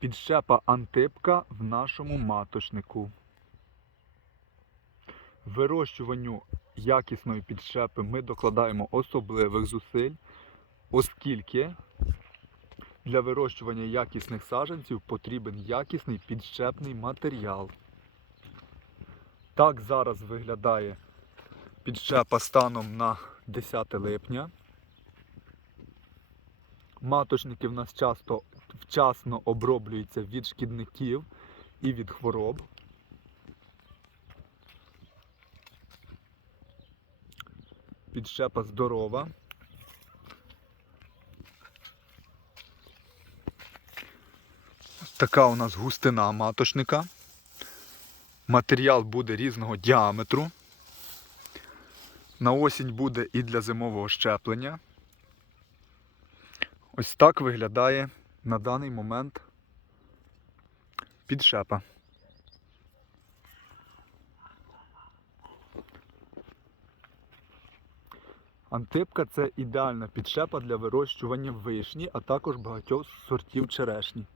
Підщепа антипка в нашому маточнику. Вирощуванню якісної підщепи ми докладаємо особливих зусиль, оскільки для вирощування якісних саджанців потрібен якісний підщепний матеріал. Так зараз виглядає підщепа станом на 10 липня. Маточники в нас часто вчасно оброблюються від шкідників і від хвороб. Підщепа здорова. Така у нас густина маточника. Матеріал буде різного діаметру. На осінь буде і для зимового щеплення. Ось так виглядає на даний момент підшепа. Антипка це ідеальна підшепа для вирощування вишні, а також багатьох сортів черешні.